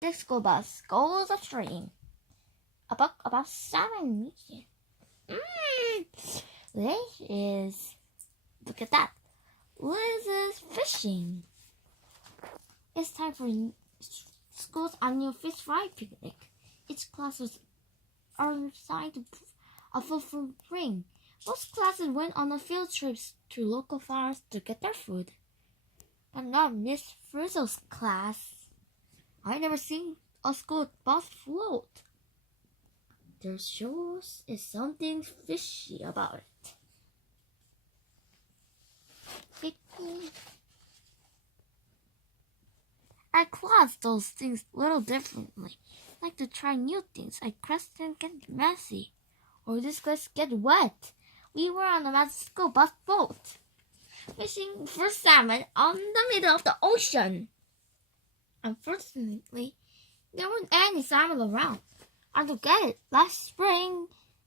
The school bus goes upstream. A book about salmon meat. This is... Look at that. Liz is fishing. It's time for school's annual fish fry picnic. Each classes are assigned a full ring. Most classes went on a field trips to local farms to get their food. But not Miss Frizzle's class. I never seen a school bus float. There sure is something fishy about it. Our class does things a little differently. Like to try new things, like questions get messy, or this class get wet. We were on a magic school bus boat, fishing for salmon on the middle of the ocean. Unfortunately, there weren't any salmon around. I don't get it. Last spring,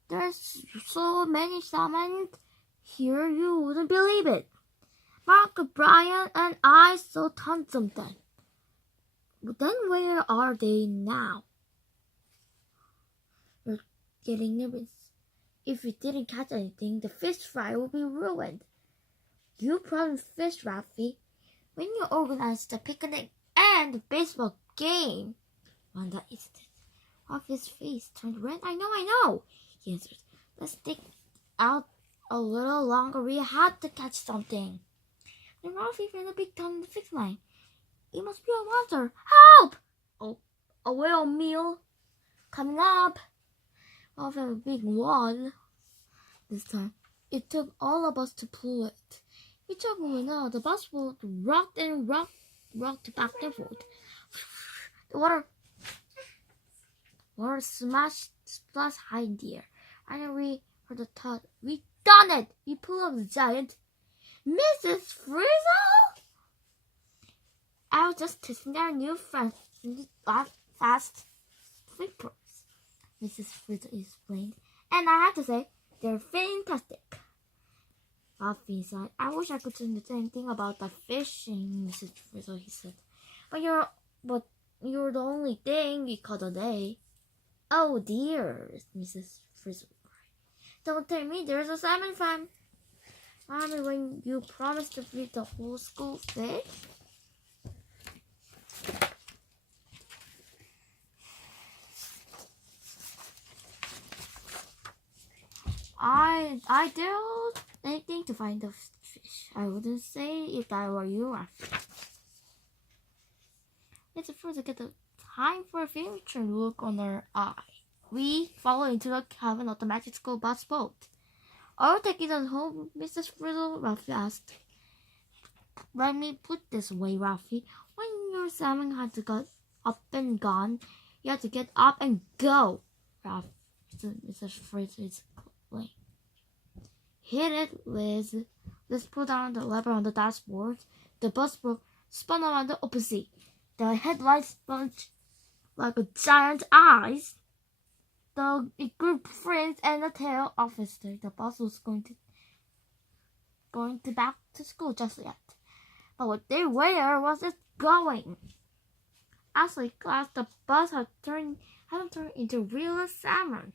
there's so many salmon here you wouldn't believe it. Mark, Brian, and I saw tons of them. But then where are they now? We're getting nervous. If we didn't catch anything, the fish fry would be ruined. You promised fish, Rafi, when you organized the picnic and the baseball game. On that instant, Rafi's face turned red. I know, he answered. Let's stick out a little longer. We had to catch something. Then Rafi ran a big ton in the fish line. It must be a monster. Help! Oh, a whale meal coming up. Off a big one. This time, it took all of us to pull it. We took one out. The bus boat rocked and rocked back and forth. The water splashed high in the air. And we heard a thud. We done it! We pulled up the giant. Mrs. Frizzle? I was just testing our new fast slippers, Mrs. Frizzle explained. And I have to say, they're fantastic. Rafi sighed. I wish I could do the same thing about the fishing, Mrs. Frizzle, he said. But you're the only thing we caught today. Oh dear, Mrs. Frizzle cried. Don't tell me there's a salmon farm. Mommy, when you promised to feed the whole school fish? I do anything to find the fish. I wouldn't say if I were you. It's a to get the time for a future look on our eye. We followed into the cabin of the magic school bus boat. Are you taking us home, Mrs. Frizzle? Rafi asked. Let me put this way, Rafi. When your salmon had to get up and gone, you had to get up and go. Rafi, Mrs. Frizzle explained. Hit it, Liz. Let's put down the lever on the dashboard. The bus spun around the opposite. The headlights spun like a giant eyes. It grew fins and a tail. Obviously, the bus was going to back to school just yet. But where was it going? Actually, class, the bus hadn't turned into real salmon.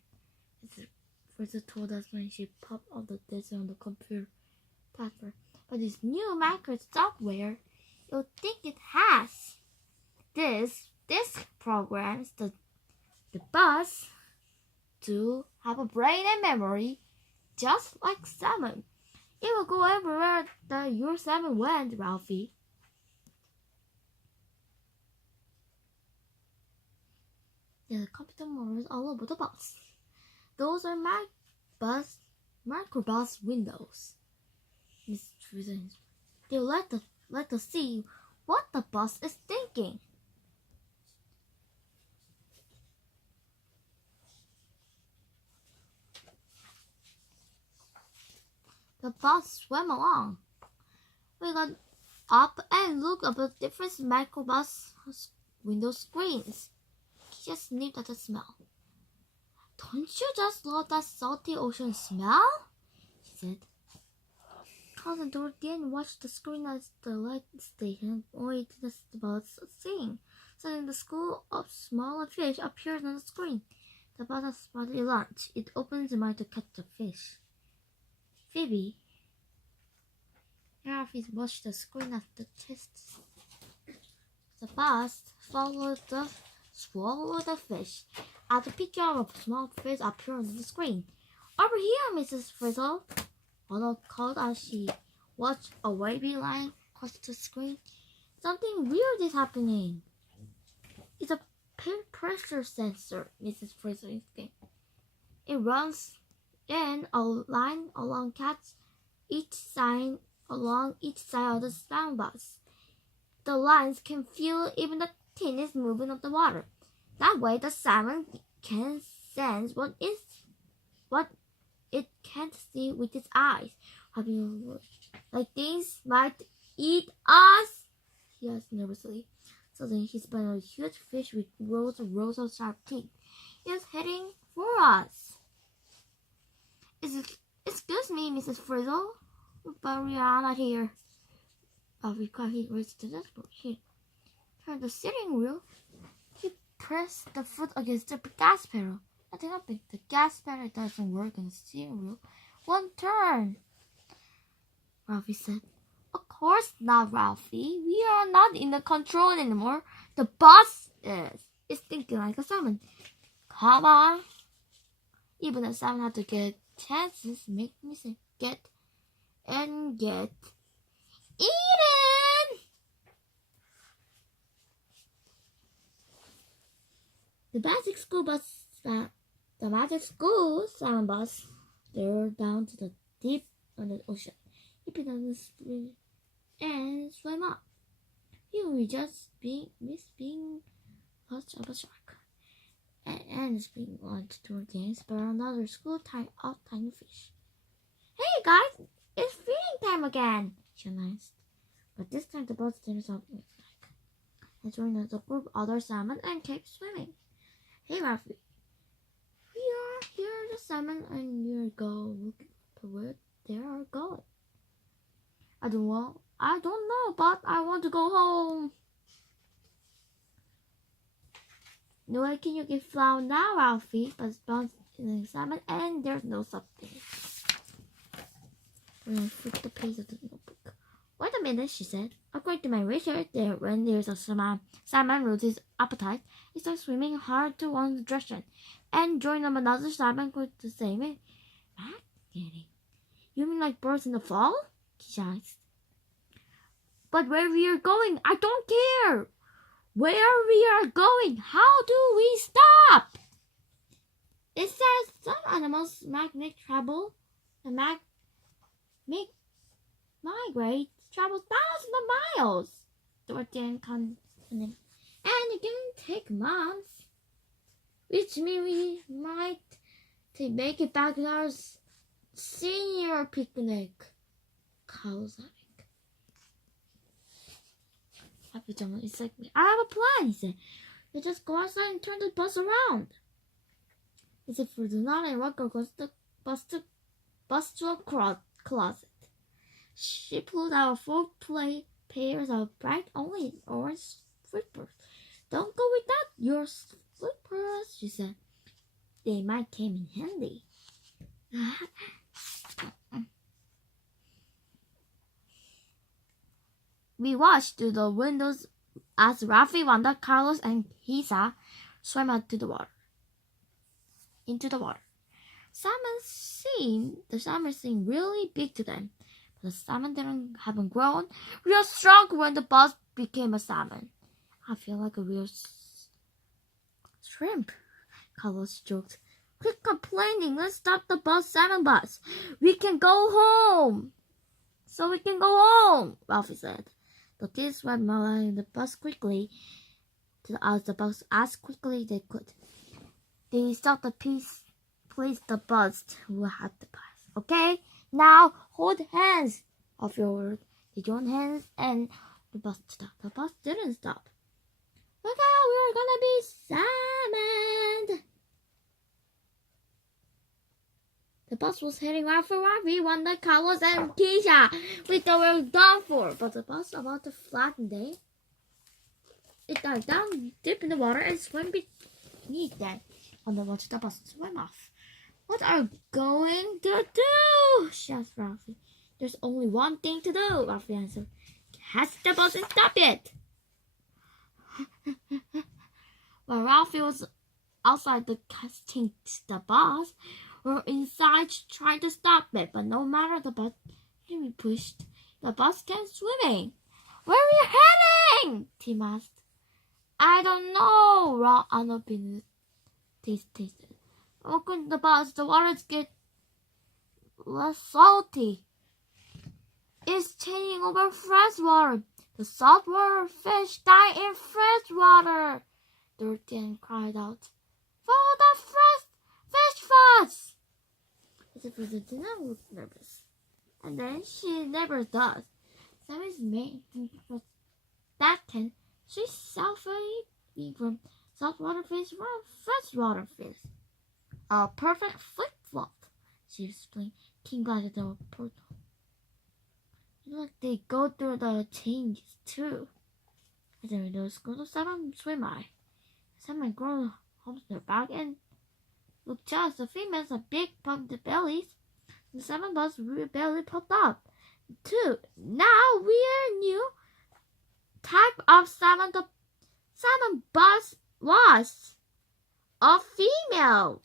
Frizzle told us when she popped all the discs on the computer platform. But this new macro software, you'll think it has. This programs the bus to have a brain and memory, just like salmon. It will go everywhere that your salmon went, Ralphie. There's computer motors all over the bus. Those are microbus windows. Miss Frizzle. They'll let us see what the bus is thinking. The bus swam along. We got up and looked at the different microbus window screens. He just sniffed at the smell. Don't you just love that salty ocean smell? He said. Cousin Dorothy and watched the screen as the light station waited the bus sing. Suddenly, the school of smaller fish appears on the screen. The bus has spotted a lunch. It opens its mouth to catch the fish. Phoebe and Ralphie watch the screen as the test. The bus swallowed the fish. As a picture of a small fish appears on the screen. Over here, Mrs. Frizzle, Otto called as she watched a wavy line cross the screen. Something weird is happening. It's a pressure sensor, Mrs. Frizzle exclaimed. It runs in a line along along each side of the sound bus. The lines can feel even the tiniest movement of the water. That way, the salmon can sense what it can't see with its eyes. Like things might eat us, he asked nervously. Suddenly, he spotted a huge fish with rows of sharp teeth. It was heading for us. Excuse me, Mrs. Frizzle, but we are not here. He raised the dashboard. He turned the steering wheel. He pressed the foot against the gas pedal. I think the gas pedal doesn't work on the steering wheel. One turn, Ralphie said. Of course not, Ralphie. We are not in the control anymore. The bus is. It's thinking like a salmon. Come on. Even a salmon had to get chances. Make me say get eaten. The magic school salmon bus stared down to the deep under the ocean. He picked up the spring and swam up. He was just being touched of a shark, and is being launched toward the end by another school of tiny fish. Hey guys, it's feeding time again, she announced. But this time the boat didn't stop its back. And joined a group of other salmon and kept swimming. Hey Ralphie, we are here the salmon and you go looking to where they are going. I don't know, but I want to go home. No way can you get flown now, Ralphie, but it's bounced in the salmon and there's no substance. When I flipped the page of the notebook. Wait a minute, she said. According to my research, when there's a salmon loses appetite, it starts swimming hard to one direction and join another salmon going the same way. Fascinating. You mean like birds in the fall? She asked. But where we are going, I don't care. Where we are going, how do we stop? It says some animals migrate travel thousands of miles toward the continent, and it can take months, which means we might make it back to our senior picnic. Carlos added. Happy John is like me. I have a plan, he said. You just go outside and turn the bus around. He said, for the night and Rocco goes the bus to a closet. She pulled out 4 pairs of bright orange slippers. Don't go without your slippers, she said. They might come in handy. We watched through the windows as Ralphie, Wanda, Carlos, and Hisa swam out into the water. The salmon seemed really big to them, but the salmon haven't grown real strong when the bus became a salmon. I feel like a real shrimp, Carlos joked. Quit complaining, let's stop the salmon bus. We can go home. So we can go home, Ralphie said. The kids swam around the bus quickly as quickly as they could. They stopped the police the bus who had to pass. Okay, now hold hands. Off your word. They joined hands and the bus stopped. The bus didn't stop. Look out, we're gonna be salmoned. The bus was heading right for Ravi, Wanda, Carlos, and Keisha. We thought we were done for, but the bus was about to flatten them. It dives down deep in the water and swims beneath them. On the watch, the bus swim off. What are you going to do? Shouts Ralphie. There's only one thing to do, Ralphie answered. Catch the bus and stop it! While Ralphie was outside catching the bus, we were inside trying to stop it, but no matter the bus being pushed, the bus kept swimming. Where are you heading? Tim asked. I don't know, Arnold tasted. Open the bus, the water gets less salty. It's changing over fresh water. The saltwater fish die in fresh water. Dorothy cried out. Follow the fresh fish fast! The president looked nervous. And then she never does. Sammy's main thing was that can switch self-eating from saltwater fish to freshwater fish. A perfect flip-flop, she explained. King glided the portal. Look, they go through the changes too. As the windows go to Seven swim eye. Seven girl hops their back and look just the females have big pumped bellies. The Seven bus belly popped up. Too. Now we're new type of salmon. The salmon bus was a female.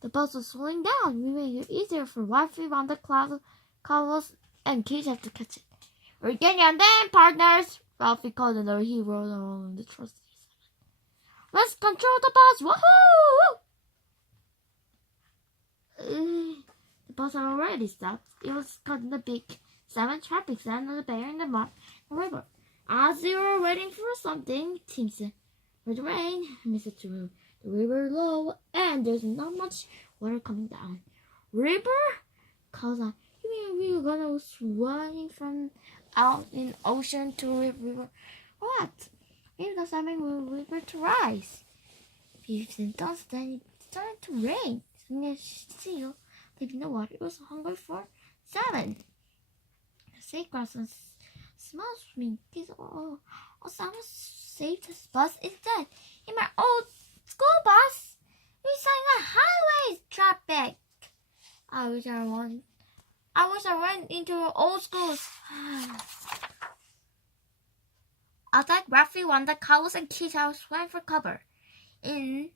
The bus was slowing down. We made it easier for Wifey, Wanda, Carlos, and Keisha to catch it. We're getting on them, partners! Ralphie called and he rolled along the trusty Seven. Let's control the bus! Woohoo! The bus had already stopped. It was caught in the big salmon trapping sand of the bear in the mud and river. As they were waiting for something, Tim said, for the rain, Mr. True. The river low and there's not much water coming down. River? Calls out. You mean we were gonna swim from out in ocean to river? What? Maybe the salmon will river to rise. If it does, then it's starting to rain. Something seal living in the water. It was hungry for salmon. The seagrass and small swimming kids all salmon saved his bus instead. In my old school bus, we sang a highway traffic. I wish I went into old schools. Outside, Rafi, Wanda, Carlos, and Keisha swam for cover. Inside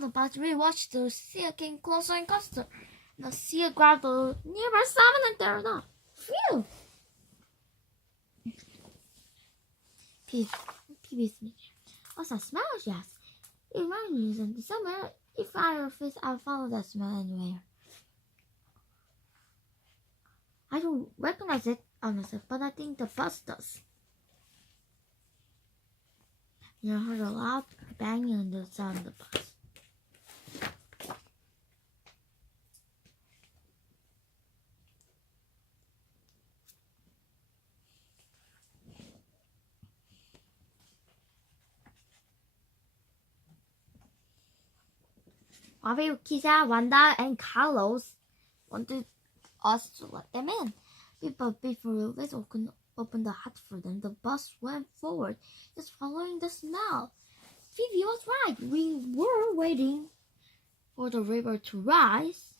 the bus, we watched the seal came closer and closer. The seal grabbed the nearby salmon and they're not. Phew! Peace me. What's that smell? She asked. It reminds me of something somewhere. If I were fish, I'll follow that smell anywhere. I don't recognize it, honestly, but I think the bus does. You heard a loud banging on the sound of the bus. Rafi, Keisha, Wanda, and Carlos wanted us to let them in. But before we opened the hatch for them, the bus went forward, just following the smell. Phoebe was right. We were waiting for the river to rise.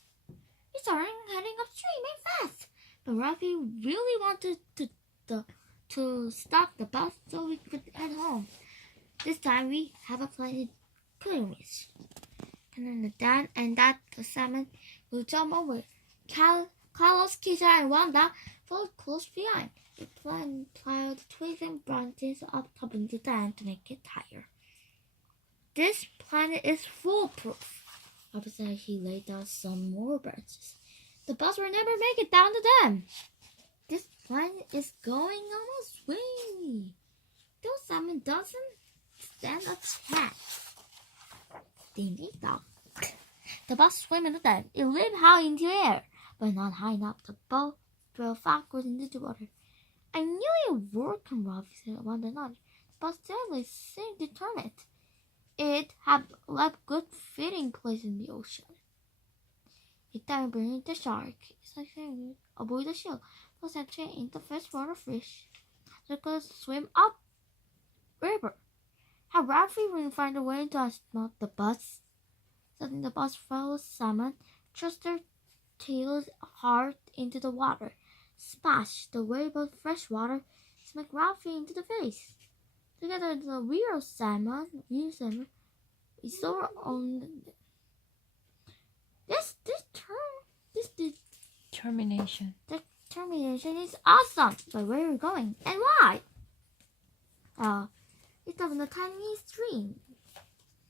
We started heading upstream and fast. But Rafi really wanted to stop the bus so we could head home. This time we have a planet pilgrimage. And that the salmon will jump over. Carlos, Keisha, and Wanda followed close behind. The plant piled twigs and branches up top of the dam to make it higher. This planet is foolproof. Opposite, he laid down some more branches. The bus will never make it down the dam. This planet is going almost swimmingly. Those salmon doesn't stand a chance. Ding dong. The bus swam in the dam. It leaped high into the air, but not high enough to both fell backwards into the water. I knew it would work, Ravi said one another, but sadly seemed determined. It had left good feeding place in the ocean. It time bringing the shark. Avoid the shield. Was entering into freshwater fish. They could swim up river. How Rafi will find a way to not the bus. Suddenly the bus follows salmon, thrust their tails hard into the water. Splash! The wave of fresh water smacked Rafi into the face. Together the real salmon, we saw on this Termination. determination is awesome. But where are we going and why? It's on a tiny stream.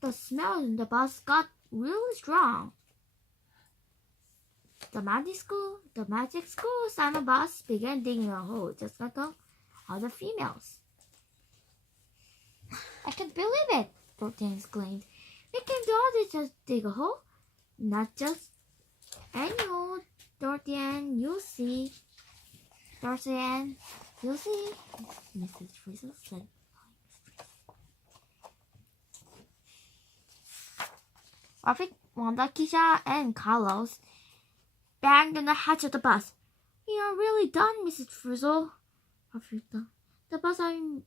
The smell in the bus got really strong. The magic school salmon bus began digging a hole just like all other females. I can't believe it, Dorothy exclaimed. We can do all this just dig a hole? Not just any hole, Dorothy Ann, you'll see. Dorothy Ann, you'll see, Mrs. Frizzle said. Rafi, Wanda, Keisha, and Carlos banged on the hatch of the bus. We are really done, Mrs. Frizzle. Rafi, the bus I'm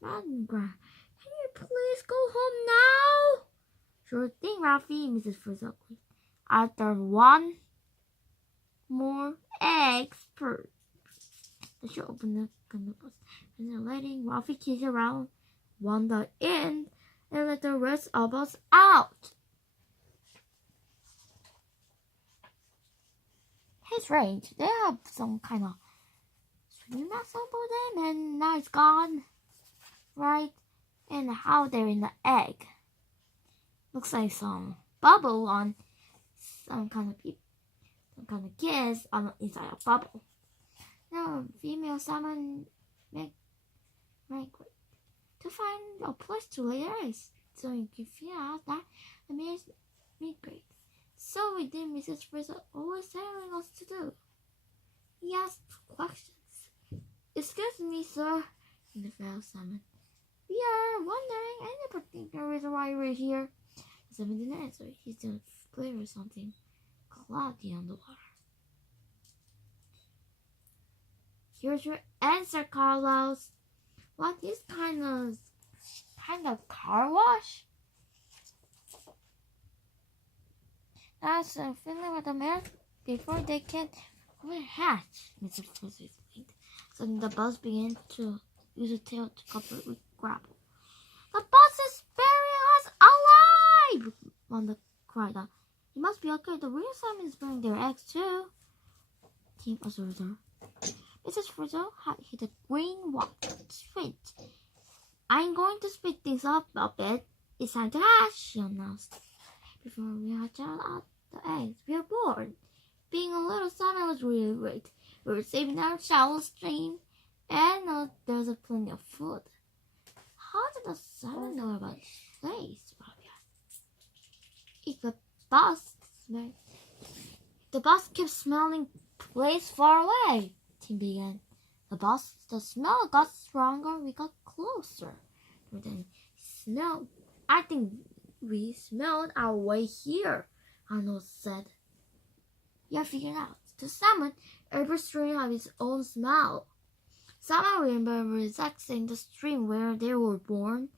maddened. Can you please go home now? Sure thing, Rafi, Mrs. Frizzle. After one more expert. She opened the bus and then letting Rafi kiss around Wanda in and let the rest of us out. His range, they have some kind of swimming muscle for them and now it's gone. Right? And how they're in the egg. Looks like some bubble on some kind of kiss on inside a bubble. Now female salmon migrate to find a place to lay eggs. So you can figure out that the males migrate. So we did Mrs. Frizzle always telling us to do. He asked questions. Excuse me, sir, in the female salmon. We are wondering any particular reason why we're here. The salmon didn't answer. He's doing clear or something cloudy on the water. Here's your answer, Carlos. What is kind of car wash? That's a feeling with the man before they can hatch, Mr. Frizzle explained. Suddenly the bus began to use a tail to cover it with gravel. The bus is burying us alive! Wanda cried out. It must be okay. The real salmon is burying their eggs too. Team observer. Mrs. Frizzle had hit a green water switch. I'm going to speed things up a bit. It's time to hatch, she announced. Before we hatch out the eggs, we are born. Being a little salmon was really great. We were saving our shallow stream, and there's plenty of food. How did the salmon know about this place, Rabia? If the bus kept smelling place far away, Tim began. The smell got stronger. We got closer. But then I think we smelled our way here, Arnold said. Yeah, figured out. The salmon, every stream has its own smell. Salmon remember exactly the stream where they were born.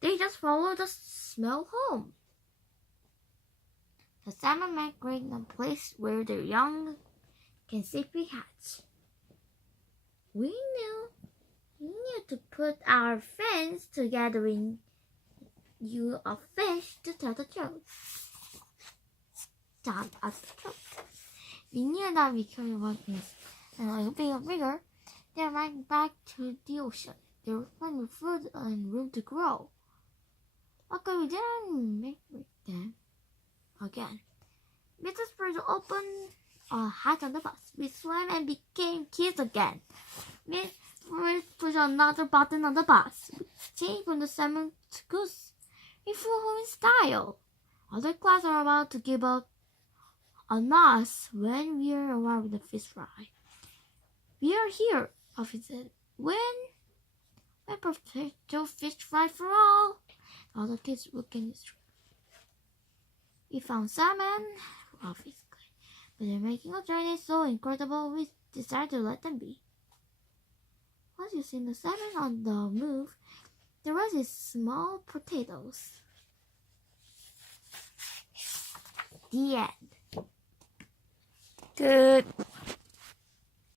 They just follow the smell home. The salmon migrate to a place where their young can safely hatch. We knew to put our fins together in you a fish to tell the truth. Stop us the truth. We knew that we could work this and a little bit bigger. They ran back to the ocean. There was plenty of food and room to grow. What could we do and make them again? Mrs. Frizzle opened a hatch on the bus. We swam and became kids again. We pushed another button on the bus. We changed from the salmon to goose. We flew home in style. Other clouds are about to give up on us when we arrive with the fish fry. We are here, Ralphie said, When potato fish fry for all. All the kids looked in his tree. We found salmon, Ralphie exclaimed. But they're making a journey so incredible we decided to let them be. Once you've seen the salmon on the move, the rest is small potatoes. The end. Good.